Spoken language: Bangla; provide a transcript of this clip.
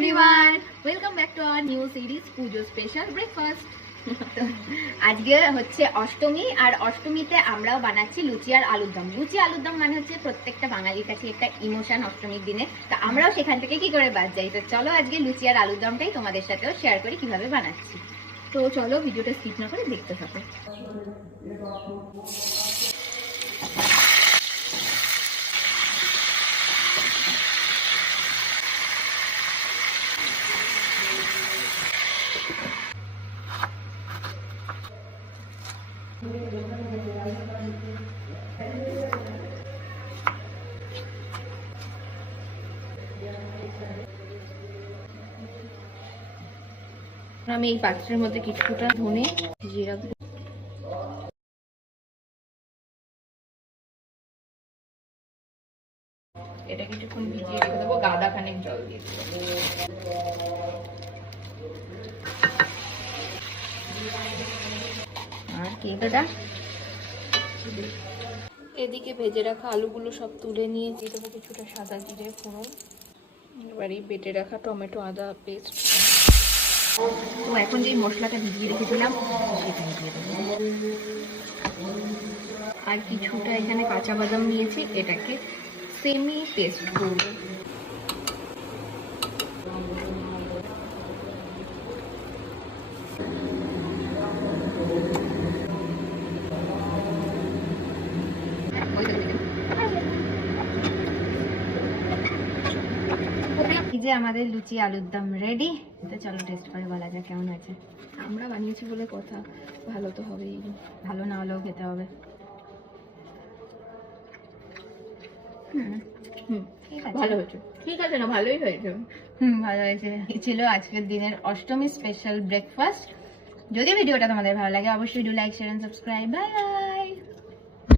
Everyone, welcome back to our new series Puja special breakfast. আজকে হচ্ছে অষ্টমী, আর অষ্টমীতে আমরাও বানাচ্ছি লুচি আর আলুর দম। লুচি আলুর দম মানে হচ্ছে প্রত্যেকটা বাঙালির কাছে একটা ইমোশন অষ্টমীর দিনে। তো আমরাও সেখান থেকে কি করে বাদ যাই। তো চলো আজকে লুচি আর আলুর দমটাই তোমাদের সাথেও শেয়ার করি কিভাবে বানাচ্ছি। তো চলো ভিডিওটা স্কিপ না করে দেখতে থাকো। আমি এই পাত্রের মধ্যে কিছুটা ধনে ভিজিয়ে রাখবো। এটা কিছুক্ষণ ভিজিয়ে রেখে দেবো, গাদা খানিক জল দিয়ে দেবো। আর কি এটা, এদিকে ভেজে রাখা আলুগুলো সব তুলে নিয়ে দিয়ে দেবো কিছুটা সাদা জিরে ফোড়ন। এবার এই বেটে রাখা টমেটো আদা পেস্ট। তো এখন যে মশলাটা ভিজিয়ে রেখেছিলাম সেটা দিয়ে দেবো। আর কিছুটা এখানে কাঁচা বাদাম নিয়েছি, এটাকে সেমি পেস্ট করবো। যে আমাদের লুচি আলুর দম রেডি। তো চলো টেস্ট করে বলা যাক কেমন আছে। আমরা বানিয়েছি বলে কথা, ভালো তো হবেই, ভালো না হলেও খেতে হবে। ভালো হয়েছে, ঠিক আছে না, ভালোই হয়েছে। ভালো হয়েছে। ছিল আজকের দিনের অষ্টমী স্পেশাল ব্রেকফাস্ট। যদি ভিডিওটা তোমাদের ভালো লাগে অবশ্যই do like, share and subscribe. By.